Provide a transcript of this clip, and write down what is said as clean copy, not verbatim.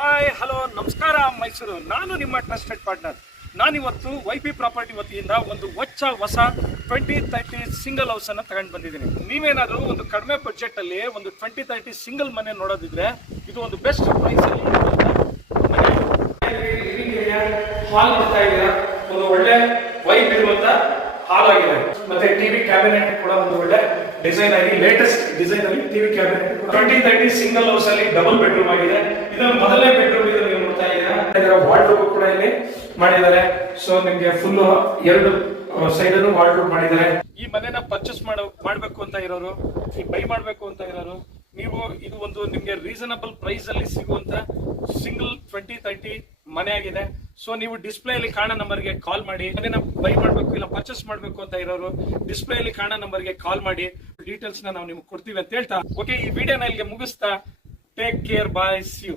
Hi hello ನಮಸ್ಕಾರ ಮೈಸೂರು. ನಾನು ನಿಮ್ಮ ಟ್ರಸ್ಟೆಡ್ ಪಾರ್ಟ್ನರ್. ನಾನಿವತ್ತು ವೈಪಿ ಪ್ರಾಪರ್ಟಿ ವತಿಯಿಂದ ಒಂದು ಹೊಸ 2030 ಸಿಂಗಲ್ ಹೌಸ್ ಅನ್ನು ತಗೊಂಡು ಬಂದಿದ್ದೀನಿ. ನೀವೇನಾದರೂ ಒಂದು ಕಡಿಮೆ ಬಜೆಟ್ ಅಲ್ಲಿ ಒಂದು 2030 ಸಿಂಗಲ್ ಮನೆ ನೋಡೋದಿದ್ರೆ ಇದು ಒಂದು ಬೆಸ್ಟ್ ಪ್ರೈಸ್ ಅಲ್ಲಿ ಹಾಲ್ ಬರ್ತಾ ಇದೆ. ಒಂದು ಒಳ್ಳೆ ವೈಪ್ ಇರುವಂತ ಹಾಲ್ ಆಗಿದೆ. ಮತ್ತೆ ಟಿವಿ ಕ್ಯಾಬಿನೆಟ್ ಕೂಡ ಒಂದು ಒಳ್ಳೆ ಡಿಸೈನ್ ಆಗಿ ಲೇಟೆಸ್ಟ್ ಡಿಸೈನ್ ಅಲ್ಲಿ ಟಿವಿ ಕ್ಯಾಬಿನೆಟ್ 2030 ಸಿಂಗಲ್ ಹೌಸ್ ಅಲ್ಲಿ ಡಬಲ್ ಬೆಡ್ರೂಮ್ ಆಗಿದೆ. ಇದರ ಮೊದಲನೇ ಬೆಡ್ರೂಮ್ ಇದೆ, ನೀವು ನೋಡ್ತಾ ಇದ್ದೀರಾ. ವಾರ್ಡ್ರೋಬ್ ಕೂಡ ಇಲ್ಲಿ ಮಾಡಿದ್ದಾರೆ. ಸೊ ನಿಮ್ಗೆ ಫುಲ್ ಎರಡು ಸೈಡ್ ಅನ್ನು ವಾರ್ಡ್ರೋಬ್ ಮಾಡಿದ್ದಾರೆ. ಈ ಮನೆನ ಪರ್ಚೇಸ್ ಮಾಡಬೇಕು ಅಂತ ಇರೋರು, ಬೈ ಮಾಡಬೇಕು ಅಂತ ಇರೋರು, ನೀವು ಇದು ಒಂದು ನಿಮ್ಗೆ ರೀಸನಬಲ್ ಪ್ರೈಸ್ ಅಲ್ಲಿ ಸಿಗುವಂತ ಸಿಂಗಲ್ 2030 ಮನೆ ಆಗಿದೆ. ಸೊ ನೀವು ಡಿಸ್ಪ್ಲೇ ಅಲ್ಲಿ ಕಾಣೋ ನಂಬರ್ಗೆ ಕಾಲ್ ಮಾಡಿ. ಮನೆನ ಬೈ ಮಾಡಬೇಕು ಇಲ್ಲ ಪರ್ಚೇಸ್ ಮಾಡಬೇಕು ಅಂತ ಇರೋರು ಡಿಸ್ಪ್ಲೇ ಅಲ್ಲಿ ಕಾಣೋ ನಂಬರ್ಗೆ ಕಾಲ್ ಮಾಡಿ. ಡೀಟೇಲ್ಸ್ ನಾವು ನಿಮ್ಗೆ ಕೊಡ್ತೀವಿ ಅಂತ ಹೇಳ್ತಾ ಓಕೆ, ಈ ವಿಡಿಯೋನ ಇಲ್ಲಿಗೆ ಮುಗಿಸ್ತಾ take care, bye, see you.